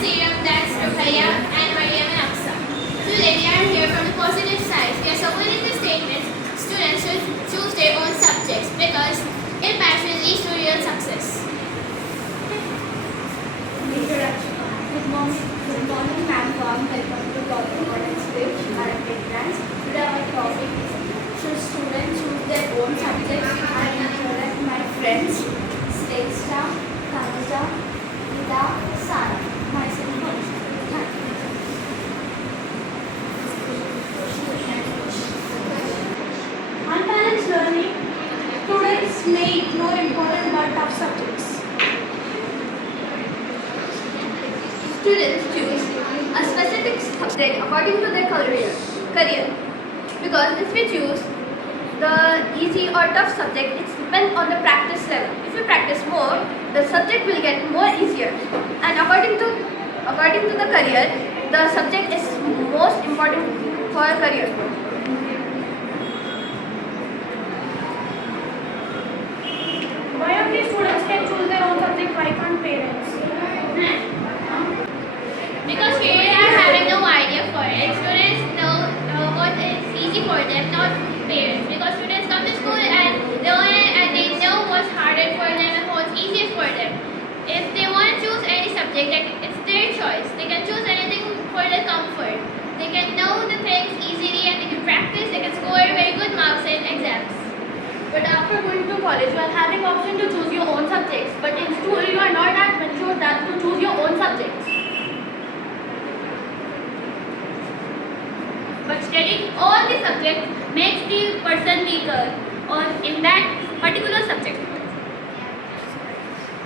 Serum, that's Rukhaya, and Mariam and Aksa. Today we are here from the positive side. We are supporting the statement students should choose their own subjects because their passion leads to real success. Introduction. Good morning, ma'am. Welcome to Government Modern School, Arabic Branch. Today our topic is should students choose their own subjects? I introduce my friends, Steksta, Tanuja, Ida, Sara. Myself, unbalanced learning. Students may ignore important but tough subjects. Students choose a specific subject according to their career. Because if we choose the easy or tough subject, it depends on the practice level. If we practice more, the subject will get more easier. And according to the career, the subject is most important for a career. Why only students can choose their own subject? Why can't parents? Because parents are having no idea for it. Students know what is easy for them, not parents. Because students come to school and learn and they know what's harder for them and what's easiest for them. If they want to choose any subject, it's their choice. They can choose anything for their comfort. They can know the things easily and they can practice. They can score very good marks in exams. But after going to college, you are having option to choose your own subjects. But in school, you are not that mature that to choose your own subjects. But studying all the subjects makes the person weaker in that particular subject.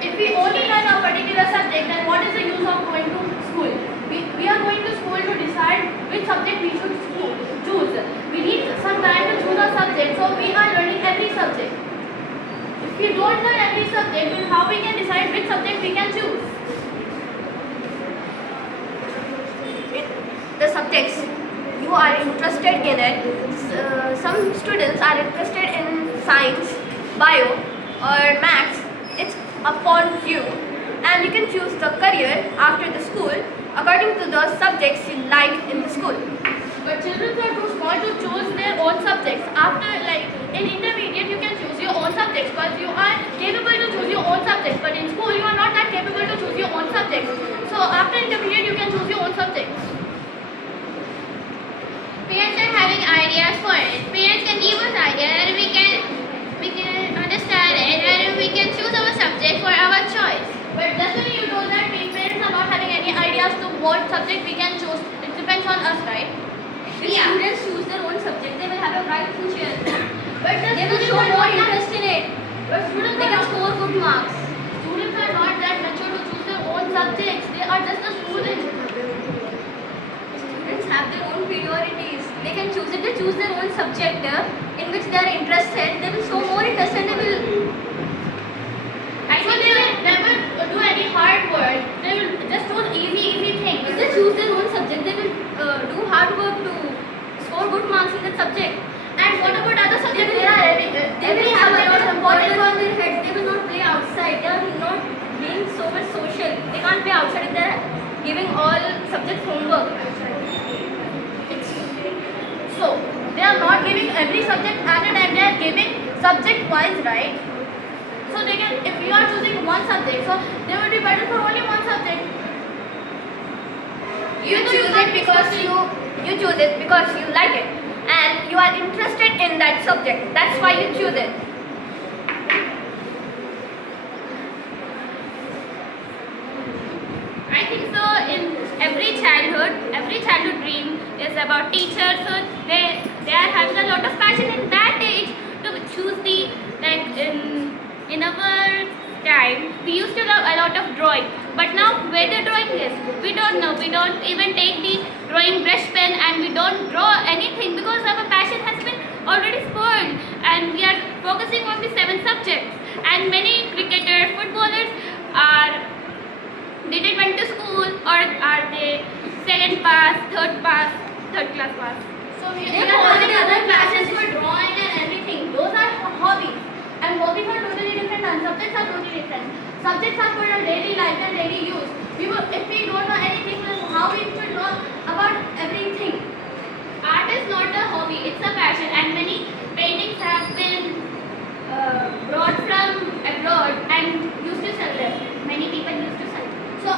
If we only learn a particular subject, then what is the use of going to school? We are going to school to decide which subject we should choose. We need some time to choose a subject, so we are learning every subject. If we don't learn every subject, then how we can decide which subject we can choose? The subjects you are interested in it. Some students are interested in science, bio or maths. It's upon you, and you can choose the career after the school according to the subjects you like in the school. But children are too small to choose their own subjects. After in intermediate you can choose your own subjects, but you are capable to choose your own subjects. But in school you are not that capable to choose your own subjects. So after intermediate you can choose your own subjects. Parents are having ideas for it. Parents can give us ideas and we can understand it and we can choose our subject for our choice. But doesn't you know that we parents are not having any ideas to what subject we can choose? It depends on us, right? If students choose their own subject, they will have a bright future. But they will show more interest in it. But students they can score good marks. Students are not that mature to choose their own subjects. They are just a student. Students have their own priorities. They can choose it. They choose their own subject in which they are interested. They will show more interest and they will. So they will never do any hard work. They will just do easy things. If they choose their own subject, they will do hard work to score good marks in that subject. And what about other subjects? They will have a lot of important on their heads. They will not play outside. They are not being so much social. They can't play outside if they are giving all subjects homework. So they are not giving every subject at a time. They are giving subject wise, right? So they can, if you are choosing one subject, so they will be better for only one subject. You choose it because you like it and you are interested in that subject. That's why you choose it. I think so in every childhood dream is about teachers. So they are having a lot of passion in that age to choose the in our time we used to love a lot of drawing, but now where the drawing is we don't know. We don't even take the drawing brush pen and we don't draw anything because our passion has been already spoiled and we are focusing on the 7 subjects. And many cricketers, footballers they didn't went to school or are they second pass, third class pass. So they are having other passions for drawing and everything. Those are hobbies. And hobbies are totally different and subjects are totally different. Subjects are for your daily life and daily use. If we don't know anything, then how we should know about everything? Art is not a hobby, it's a passion, and many paintings have been brought from abroad and used to sell them. Many people used to sell them. So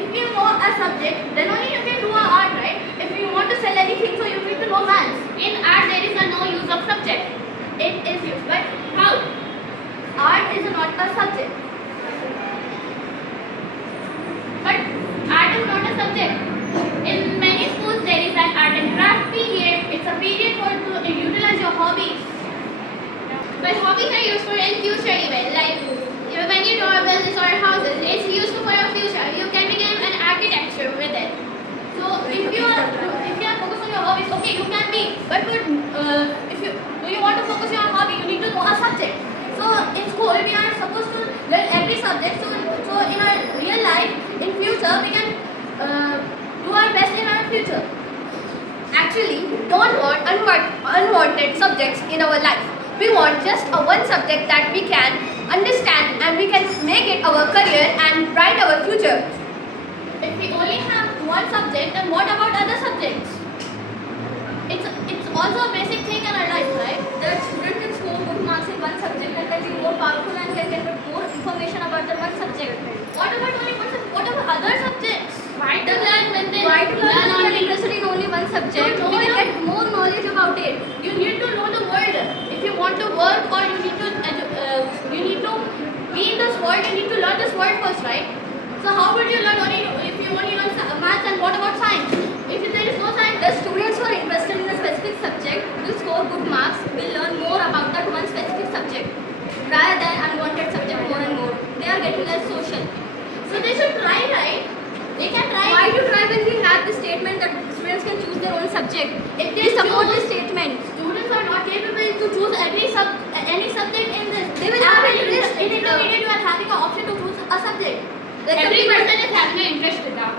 if you know a subject, then only you can do a art, right? If you want to sell anything, so you need to know maths. In art, there is a no use of subject. It is used, but How? art is not a subject. But art is not a subject. In many schools, there is an art and craft period. It's a period for to utilize your hobbies. But hobbies are useful in future even. Like when you draw buildings or houses, it's useful for your future. You can become an architecture with it. So if you are focused on your hobbies, okay, you can be. But if you want to focus on your hobby, you need to know a subject. So in school, we are supposed to learn every subject. So in our real life, in future, we can do our best in our future. Actually, don't want unwanted subjects in our life. We want just a one subject that we can understand and we can make it our career and write our future. If we only have one subject, then what about other subjects? It's also a basic thing in our life, right? The student can score good marks in one subject and can be more powerful and can get more information about the one subject. What about only one subject? What about other subjects? Why to learn when they Why to learn learn if you are only? interested in only one subject? No, We can no. get more knowledge about it. You need to know the world. If you want to work or you need to be in this world, you need to learn this world first, right? So how would you learn only if you only learn maths, and what about science? If there is no science, The students who are interested in a specific subject will score good marks, will learn more about that one specific subject rather than unwanted subject more and more. They are getting less social. so they should try, right? They can try. Why to try when we have the statement that students can choose their own subject? If We they support choose- this statement. Students are not capable to choose any subject in this. They will have an interest in in the- intermediate. You are having an option to choose a subject. Like Every some people- person is having an interest with that.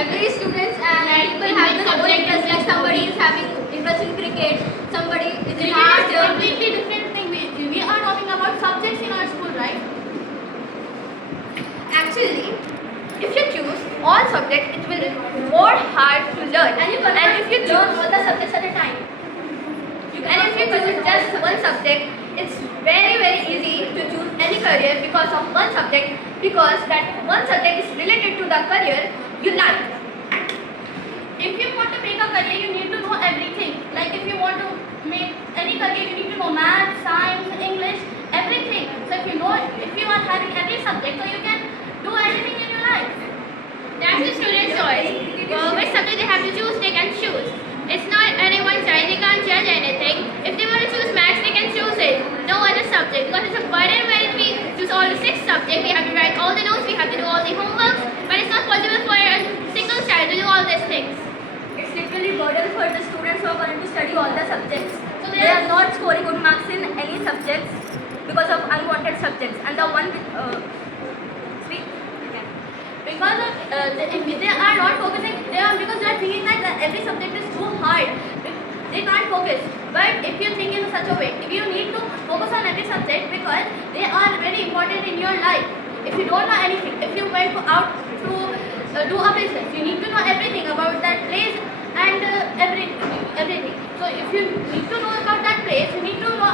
Every students and Like, people in have which their own subject interest. is Like this somebody hobby? is having interest in cricket, somebody is in Cricket art. is a completely different thing. We are talking about subjects in our school, right? Actually, if you choose all subjects, it will be more hard to learn. And you cannot if you learn choose all the subjects at a time. and if you choose just one subject, it's very easy to choose any career because of one subject, because that one subject is related to the career you like. If you want to make a career, you need to know everything. Like if you want to make any career, you need to know math, science, English, everything. So if you are having every subject, so you can do anything in your life. That's the student's choice. Which subject they have to choose, they can choose. It's not anyone's choice, they can't judge anything. If they want to choose maths, they can choose it. No other subject. Because it's a burden when we choose all the 6 subjects. We have to write all the notes, we have to do all the homeworks. But it's not possible for a single child to do all these things. It's literally burden for the students who are going to study all the subjects. So They are not scoring good marks in any subjects because of unwanted subjects. And the one with speak. Okay. Because if they are not focusing, because they are thinking that every subject is too hard. They can't focus. But if you think in such a way, if you need to focus on every subject because they are very important in your life. If you don't know anything, if you went out to do a business, you need to know everything about that place and everything. So if you need to know about that place, you need to know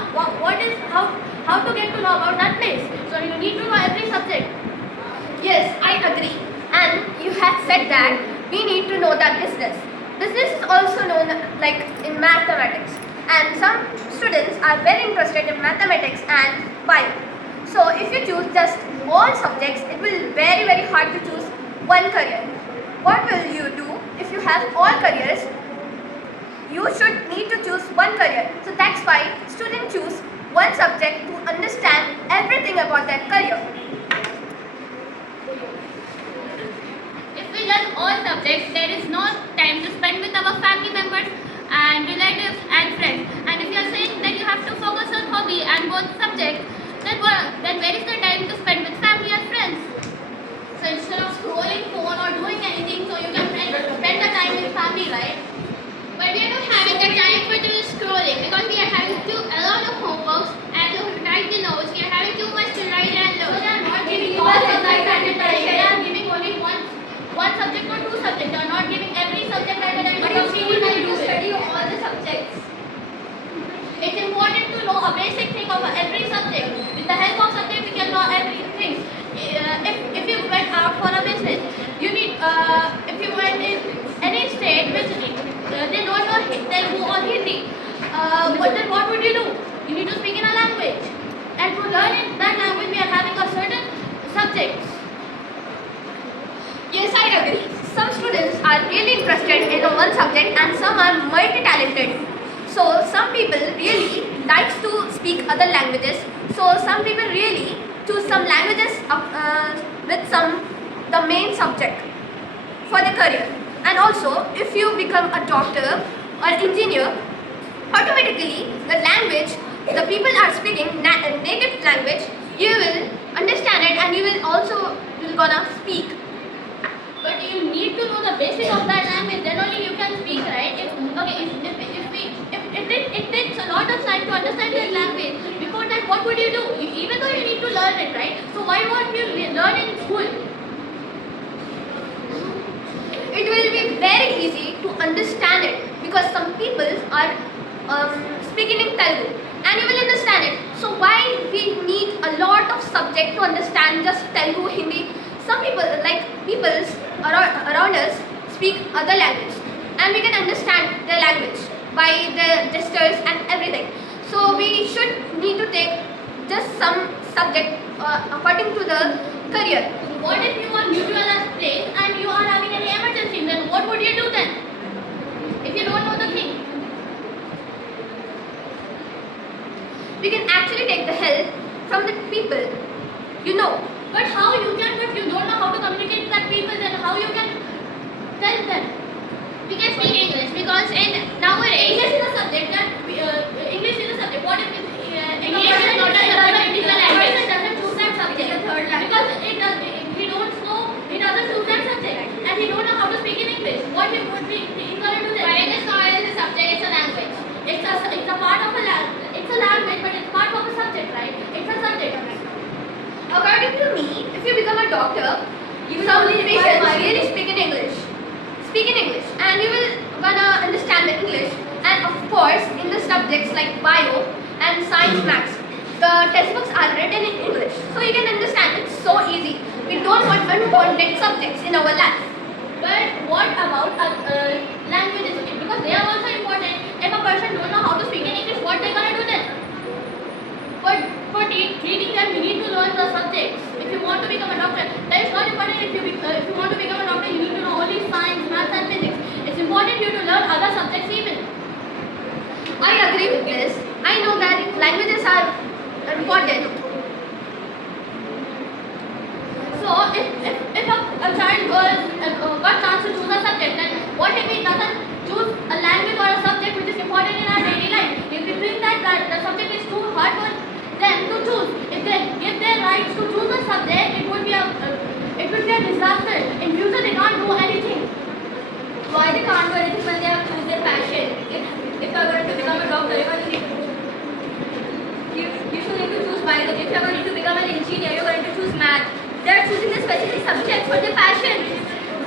how to get to know about that place. So you need to know every subject. Yes, I agree. And you had said that we need to know that business. Business is also known like in mathematics. And some students are very interested in mathematics and bio. So if you choose just all subjects, it will be very hard to choose one career. What will you do if you have all careers? You should need to choose one career. So that's why students choose one subject to understand everything about that career. If we learn all subjects, there is no time to spend with our family members and relatives and friends. And if you are saying that you have to focus on hobby and both subjects, then where is the time to spend with family and friends? So instead of scrolling phone or doing anything, so you can spend the time with family, right? But we are not having the time for the scrolling because we are having a lot of homeworks and to write the notes. We are having too much know a basic thing of every subject. With the help of subject, we can know everything. If you went out for a business, you need if you went in any state visiting, they don't know Telugu or Hindi. Then what would you do? You need to speak in a language, and to learn in that language, we are having a certain subjects. Yes, I agree. Some students are really interested in one subject and some are multi-talented. So some people really likes to speak other languages. So some people really choose some languages with the main subject for the career. And also, if you become a doctor or engineer, automatically the language the people are speaking native language, you will understand it and you will gonna speak. But you need to know the basic of that language, then only you can speak, right? It takes a lot of time to understand that language. Before that, what would you do? Even though you need to learn it, right? So why won't you learn in school? It will be very easy to understand it because some people are speaking in Telugu and you will understand it. So why we need a lot of subject to understand just Telugu, Hindi? Some people, like people around us, speak other language and we can understand their language by the gestures and everything. So we should need to take just some subject according to the career. What if you are new to a place and you are having any emergency? Then what would you do then? If you don't know the thing, we can actually take the help from the people, you know. But how you can? But you don't know how to communicate with that people. Then how you can tell them? We can speak English because in nowadays English is a subject that English is a subject. What if English is not a subject, it is a language. person doesn't choose that subject? It's a third language. Because he don't know, he doesn't choose that subject, and he don't know how to speak in English. What he would be gonna do then? But it is not a subject, it's a language. It's a part of a language. It's a language, but it's part of a subject, right? It's a subject. According to me, if you become a doctor, you will only patients really speak in English. Speak in English, and you will gonna understand the English. And of course, in the subjects like bio and science, maths, the textbooks are written in English, so you can understand. It's so easy. We don't want unwanted subjects in our life. But what about languages? Because they are also important. If a person don't know how to speak in English, what they gonna do then? For treating them, you need to learn the subjects. If you want to become a doctor, that is not important. If you want to become a doctor, you need to know only science, maths, and physics. It's important you to learn other subjects even. I agree with this. I know that languages are important. So if a child got chance to choose a subject, then what if he doesn't choose a language or a subject which is important in our daily life? If we think that the subject is too hard for them to choose, if they give their rights to choose a subject, it would be a disaster. In future, they can't do anything. Why they can't do anything when they have choose their passion? If you are going to become a doctor, you should need to choose biology. If you are going to become an engineer, you are going to choose math. They are choosing the specific subjects for their passion.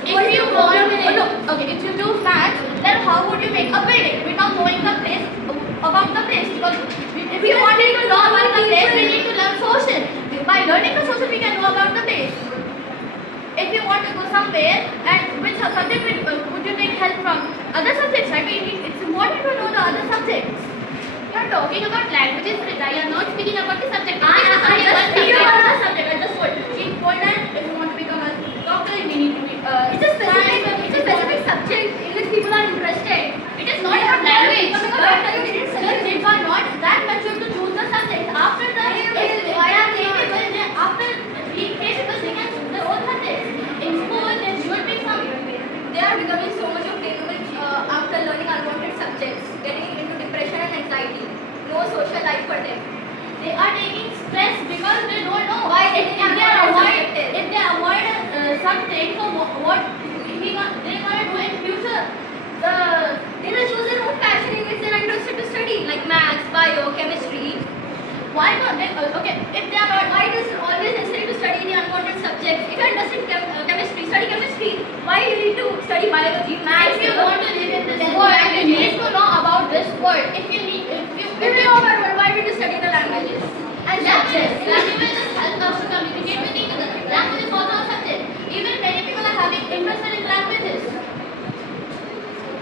If you choose maths, then how would you make a building without knowing the place about the place? Because if we wanted to know about the place, we need to learn social. By learning the social, we can know about the place. If you want to go somewhere, and which subject would you take help from? Other subjects, right? It's important to know the other subjects. You are talking about languages, Rita. You are not speaking about the subject. I just speaking about the subject. I just told. In Poland, if you want to become a doctor, you need to be. It's a specific subject in which people are interested. It is not about language. They are not that mature to choose the subject. After the after being capable, they can choose their own subjects. In school, there should be some. They are becoming so much of capable after learning unwanted subjects, getting into depression and anxiety. No social life for them. They are taking stress because they don't know Why they if think they unwanted avoid subject is. if they avoid something. So what they gonna do in future? They will choose their own passion in which they are interested to study, like maths, bio, chemistry. Why not? If they are Why it is always necessary to study the unwanted subjects? If you are interested in chemistry, study chemistry. Why you need to study biology, maths? if you want to live in this world, you need to know about this world. If you know about what, why did you study languages. And subjects. Language just help us to communicate with each other. Language is also a subject. Even many people are having interest in languages.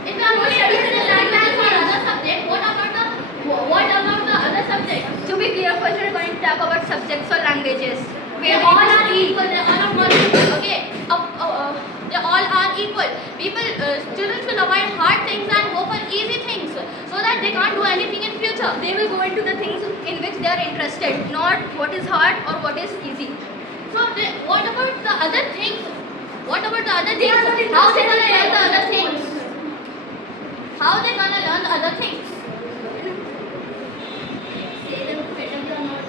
If you are not interested in languages or other subject, what about the other subject? To be clear, first we are going to talk about subjects or languages. They all are equal. They all are not equal. Okay. They all are equal. Students will avoid hard things and go for easy things so that they can't do anything in future. They will go into the things in which they are interested, not what is hard or what is easy. So what about the other things? What about the other They things? are not How they interested gonna in learn the other other things? How they gonna learn the other things? Say them better or not.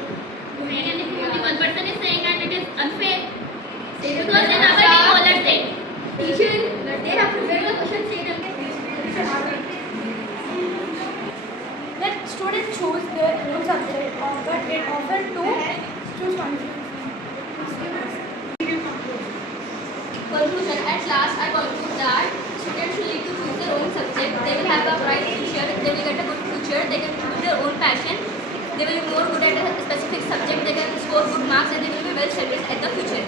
Doing anything, only one person is saying and it is unfair. Say them Because in our better. team all are saying. Teacher, they have prepared the question. Say them. Let students choose their own subject, but it often to choose one. Conclusion. At last, I conclude that students should need to choose their own subject. They will have a bright future. They will get a good future. They can choose their own passion. They will be more good at a specific subject. They can score good marks and they will be well studied at the future.